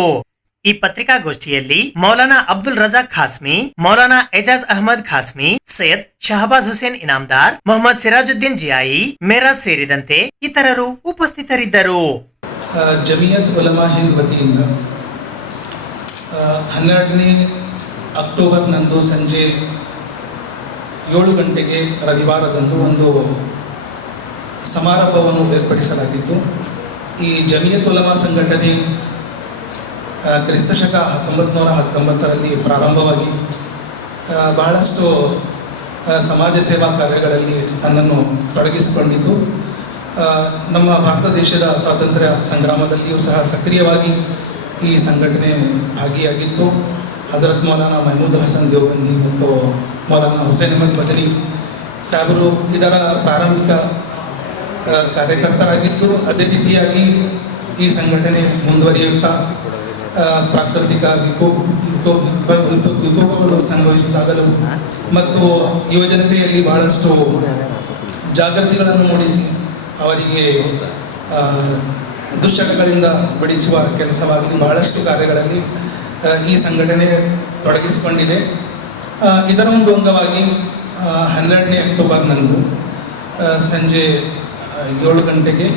ಈ ಪತ್ರಿಕಾಗೋಷ್ಠಿಯಲ್ಲಿ ಮೌಲಾನಾ ಅಬ್ದುಲ್ ರಜಾಕ್ ಖಾಸ್ಮಿ, ಮೌಲಾನಾ ಎಜಾಜ್ ಅಹಮದ್ ಖಾಸ್ಮಿ, ಸೈಯದ್ ಶಹಬಾಜ್ ಹುಸೇನ್ ಇನಾಮ್ದಾರ್, ಮೊಹಮ್ಮದ್ ಸಿರಾಜುದ್ದೀನ್ ಜಿಯಾಯಿ, ಮೇರಾಜ್ ಸೇರಿದಂತೆ ಇತರರು ಉಪಸ್ಥಿತರಿದ್ದರು. ಜಮಿಯತ್ ಉಲಮಾ ಹಿಂದ್ ವತಿಯಿಂದ 12ನೇ ಅಕ್ಟೋಬರ್ನಂದು ಸಂಜೆ 7 ಗಂಟೆಗೆ ರವಿವಾರದಂದು ಒಂದು ಸಮಾರಂಭವನ್ನು ಏರ್ಪಡಿಸಲಾಗಿತ್ತು. ಈ ಜಮಿಯತ್ ಉಲಮಾ ಸಂಘಟನೆ ಕ್ರಿಸ್ತಶಕ 1919ರಲ್ಲಿ ಪ್ರಾರಂಭವಾಗಿ ಬಹಳಷ್ಟು ಸಮಾಜ ಸೇವಾ ಕಾರ್ಯಗಳಲ್ಲಿ ತನ್ನನ್ನು ತೊಡಗಿಸಿಕೊಂಡಿದ್ದು, ನಮ್ಮ ಭಾರತ ದೇಶದ ಸ್ವಾತಂತ್ರ್ಯ ಸಂಗ್ರಾಮದಲ್ಲಿಯೂ ಸಹ ಸಕ್ರಿಯವಾಗಿ ಈ ಸಂಘಟನೆ ಭಾಗಿಯಾಗಿತ್ತು. ಹಜರತ್ ಮೌಲಾನಾ ಮಹಮೂದ್ ಹಸನ್ ದೇವಬಂದಿ ಮತ್ತು ಮೌಲಾನಾ ಹುಸೇನ್ ಅಹಮದ್ ಮದನಿ ಸಾಹೇಬರು ಇದರ ಪ್ರಾರಂಭಿಕ ಕಾರ್ಯಕರ್ತರಾಗಿದ್ದು, ಅದೇ ರೀತಿಯಾಗಿ ಈ ಸಂಘಟನೆ ಮುಂದುವರಿಯುತ್ತಾ ಪ್ರಾಕೃತಿಕ ವಿಕೋಪಗಳು ಸಂಭವಿಸಿದಾಗಲೂ ಮತ್ತು ಯುವಜನತೆಯಲ್ಲಿ ಬಹಳಷ್ಟು ಜಾಗೃತಿಗಳನ್ನು ಮೂಡಿಸಿ ಅವರಿಗೆ ದುಶ್ಚಟಗಳಿಂದ ಬಿಡಿಸುವ ಕೆಲಸವಾಗಲಿ ಬಹಳಷ್ಟು ಕಾರ್ಯಗಳಲ್ಲಿ ಈ ಸಂಘಟನೆ ತೊಡಗಿಸಿಕೊಂಡಿದೆ. ಇದರ ಒಂದು ಅಂಗವಾಗಿ 12ನೇ ಅಕ್ಟೋಬರ್ನಂದು ಸಂಜೆ 7 ಗಂಟೆಗೆ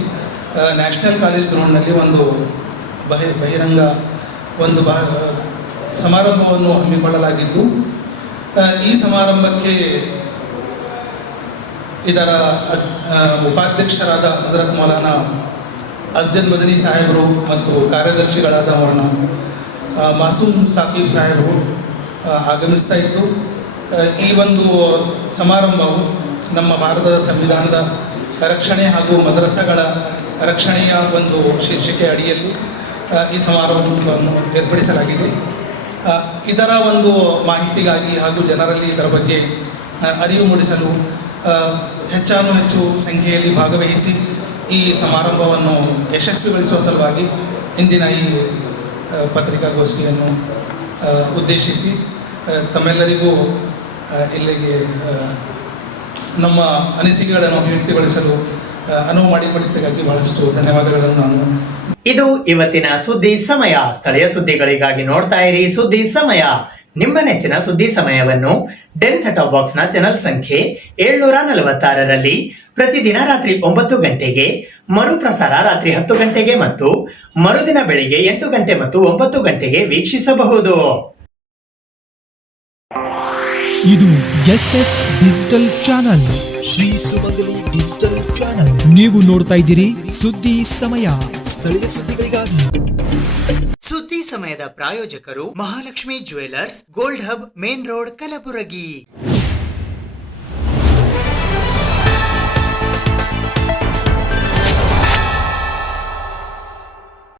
ನ್ಯಾಷನಲ್ ಕಾಲೇಜ್ ಗ್ರೌಂಡ್ನಲ್ಲಿ ಒಂದು ಬಹಿರಂಗ ಒಂದು ಸಮಾರಂಭವನ್ನು ಹಮ್ಮಿಕೊಳ್ಳಲಾಗಿದ್ದು, ಈ ಸಮಾರಂಭಕ್ಕೆ ಇದರ ಉಪಾಧ್ಯಕ್ಷರಾದ ಹಜರತ್ ಮೌಲಾನಾ ಅಸ್ಜದ್ ಮದನಿ ಸಾಹೇಬರು ಮತ್ತು ಕಾರ್ಯದರ್ಶಿಗಳಾದ ಮೌಲಾನಾ ಮಾಸೂಮ್ ಸಾಕಿಬ್ ಸಾಹೇಬರು ಆಗಮಿಸ್ತಾ ಇದ್ದು, ಈ ಒಂದು ಸಮಾರಂಭವು ನಮ್ಮ ಭಾರತದ ಸಂವಿಧಾನದ ರಕ್ಷಣೆ ಹಾಗೂ ಮದರಸಾಗಳ ರಕ್ಷಣೆಯ ಒಂದು ಶೀರ್ಷಿಕೆ ಅಡಿಯಲ್ಲಿ ಈ ಸಮಾರಂಭವನ್ನು ಏರ್ಪಡಿಸಲಾಗಿದೆ. ಇದರ ಒಂದು ಮಾಹಿತಿಗಾಗಿ ಹಾಗೂ ಜನರಲ್ಲಿ ಇದರ ಬಗ್ಗೆ ಅರಿವು ಮೂಡಿಸಲು ಹೆಚ್ಚು ಸಂಖ್ಯೆಯಲ್ಲಿ ಭಾಗವಹಿಸಿ ಈ ಸಮಾರಂಭವನ್ನು ಯಶಸ್ವಿಗೊಳಿಸುವ ಸಲುವಾಗಿ ಇಂದಿನ ಈ ಪತ್ರಿಕಾಗೋಷ್ಠಿಯನ್ನು ಉದ್ದೇಶಿಸಿ ತಮ್ಮೆಲ್ಲರಿಗೂ ಇಲ್ಲಿಗೆ ನಮ್ಮ ಅನಿಸಿಕೆಗಳನ್ನು ಅಭಿವ್ಯಕ್ತಿಗೊಳಿಸಲು ಅನುವು ಮಾಡಿಕೊಟ್ಟಿದ್ದಕ್ಕಾಗಿ ಬಹಳಷ್ಟು ಧನ್ಯವಾದಗಳನ್ನು ನಾನು ಇದು ಇವತ್ತಿನ ಸುದ್ದಿ ಸಮಯ. ಸ್ಥಳೀಯ ಸುದ್ದಿಗಳಿಗಾಗಿ ನೋಡ್ತಾ ಇರಿ ಸುದ್ದಿ ಸಮಯ. ನಿಮ್ಮ ನೆಚ್ಚಿನ ಸುದ್ದಿ ಸಮಯವನ್ನು ಡೆನ್ ಸೆಟ್ ಬಾಕ್ಸ್ ನ ಚಾನೆಲ್ ಸಂಖ್ಯೆ 746ರಲ್ಲಿ ಪ್ರತಿದಿನ ರಾತ್ರಿ 9 ಗಂಟೆಗೆ, ಮರುಪ್ರಸಾರ ರಾತ್ರಿ 10 ಗಂಟೆಗೆ ಮತ್ತು ಮರುದಿನ ಬೆಳಿಗ್ಗೆ 8 ಗಂಟೆ ಮತ್ತು 9 ಗಂಟೆಗೆ ವೀಕ್ಷಿಸಬಹುದು. ಇದು SS ಡಿಜಿಟಲ್ ಚಾನಲ್, ಶ್ರೀ ಸುಮಂಗಲಿ ಡಿಜಿಟಲ್ ಚಾನಲ್. ನೀವು ನೋಡ್ತಾ ಇದ್ದೀರಿ ಸುದ್ದಿ ಸಮಯ, ಸ್ಥಳೀಯ ಸುದ್ದಿಗಳಿಗಾಗಿ. ಸುದ್ದಿ ಸಮಯದ ಪ್ರಾಯೋಜಕರು Mahalakshmi jewellers, gold hub, main road, Kalaburagi.